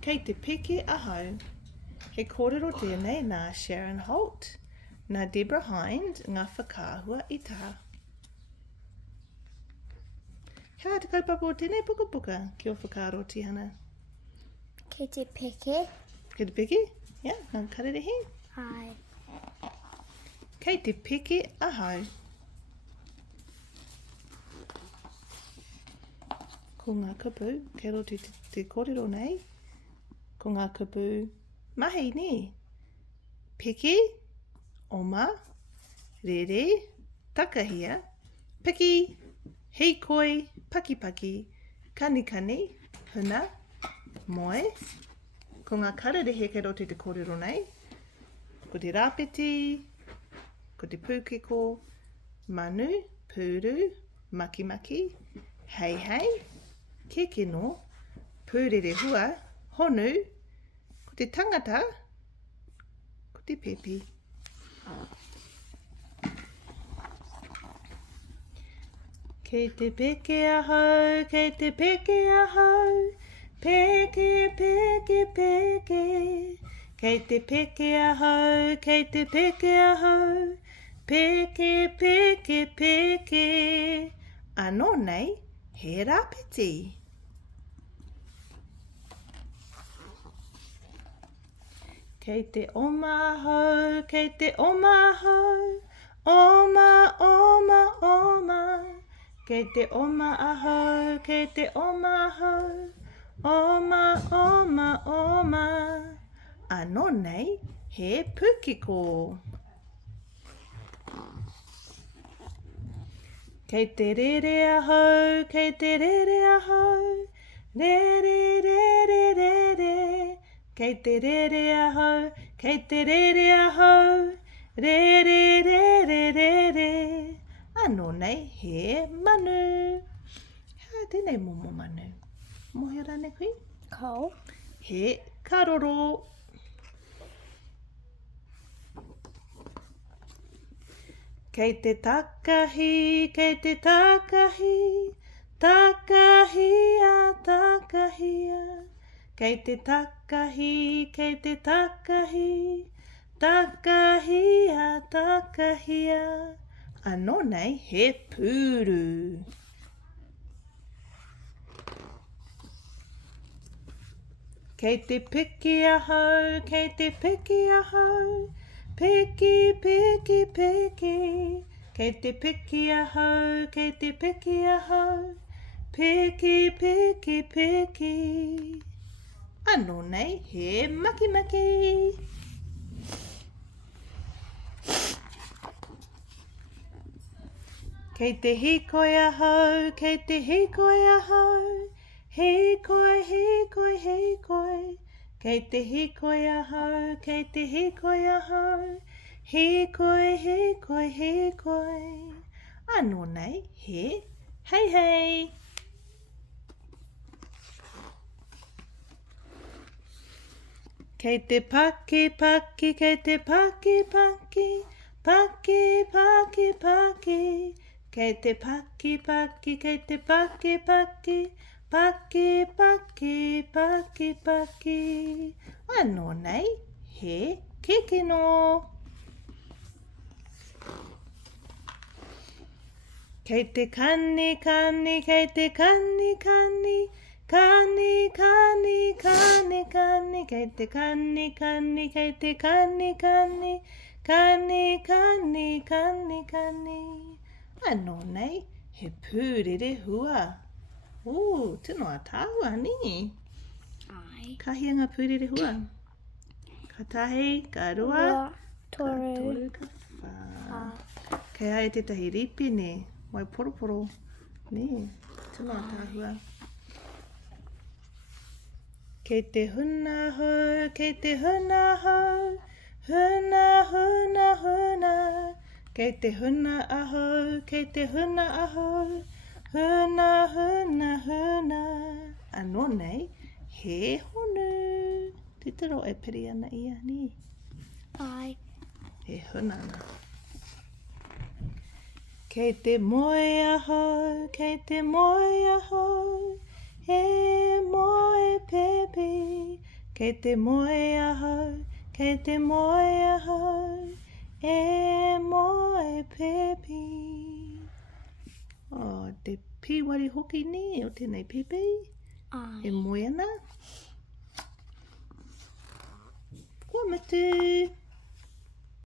Kei te peke ahau. He kōrero tēnei nā Sharon Holt, nā Deborah Hind, ngā whakaahua I tā. Hea te kaupapa o tēnei pukapuka ki o whakaaro tihana. Kei te peke. Kei te peke? Ia, ngā karerehi. Ai. Kei te peke ahau. Ko ngā kupu, kei roto te kōrero nei. Ko ngā kupu mahi ni. Peke, oma, rere, takahia, piki, heikoi, pakipaki, kanikani, huna, moe. Ko ngā kararehe kei roto te kōrero nei. Ko te rāpeti, ko te pūkeko, manu, pūru, makimaki, hei hei, kekeno, pūrere hua, honu, ko te tangata, ko te pepi. Kei te peke ahau, kei te peke ahau, peke, peke, peke. Kei te peke ahau, kei te peke ahau, peke, peke, peke. Anō nei, he rāpeti. Kei te oma ahau, kei te oma ahau, oma, oma, oma. Kei te oma ahau, kei te oma ahau, oma, oma, oma. Anō nei, he pūkeko. Kei te rere ahau, kei te rere ahau, rere, rere, rere. Kei te rere ahau, kei te rere ahau, rere, rere, rere. Anō nei, he manu. Hea tēnei momo manu. Mohi rane kui? Ko. He karoro. Kei te takahi, kei te takahi, takahia, takahia. Kei te takahi, kei te takahi, takahia, takahia. Anō nei, he pūru. Kei te peke ahau, kei te peke ahau, peke, peke, peke. Kei te peke ahau, kei te peke ahau, peke, peke, peke. Anō nei, he makimaki. Kei te hikoi ahau, kei te hikoi ahau, hikoi, hikoi, hikoi. Kei te hikoi ahau, kei te hikoi ahau, hikoi, hikoi, hikoi. Anō nei, he hei hei. Kei te pake, pake, kei te pake, pake, pake, pake, pake. Kei te pake, pake, kei te pake, pake, pake, pake, pake, pake. Anō nei, he kekeno. Kei te kani, kani, kei te kani, kani, kani, kani, kani, kani. Kei te kani, kani, kei te kani, kani, kani, kani, kani, kani. Anō nei, he pūrere hua. Tino a tāua ni. Ai. Kahia ngā pūrere hua. Ka tahi, ka rua, ka toru, ka whā. Kei ai tētahi ripi ne, wai poroporo. Ne, tino a tāua. Kei te huna hau, kei te huna hau, huna, huna, huna. Kei te huna ahau, kei te huna ahau, huna, huna, huna. Anō nei, he honu. Titiro e piri ana ia ni. Ai. He huna ana. Kei te moe ahau, kei te moe ahau, he moe pepe. Kei te moe ahau, kei te moe ahau, e moe pepi. Oh, te piwari hoki ni o tēnei pepe. E I. moe ana. Kua mutu.